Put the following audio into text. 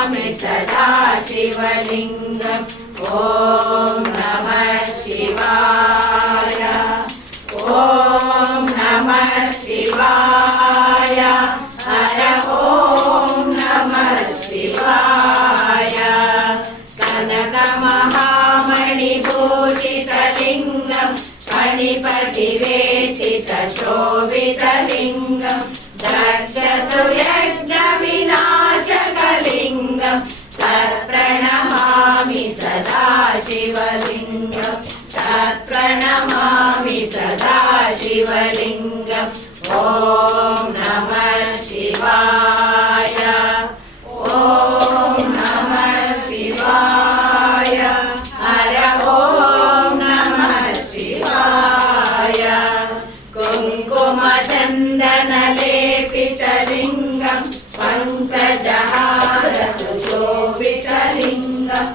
नमामि सदा शिवलिङ्गम् ॐ नमः शिवाय ॐ नमः शिवाय हर ॐ नमः शिवाय कनकमहामणिभूषितलिङ्गम् फणिपतिवेशितशोभितलिङ्गम् दक्षसु यज्ञविनाशकलिङ्गम् तत्प्रणमामि सदा शिवलिङ्गम् तत्प्रणमामि सदा शिवलिङ्गम् ॐ नमः शिवाय ॐ नमः शिवाय हर ॐ नमः शिवाय कुङ्कुमचन्दनलेपितलिङ्गम् पङ्कजहारसुशोभितलिङ्गम्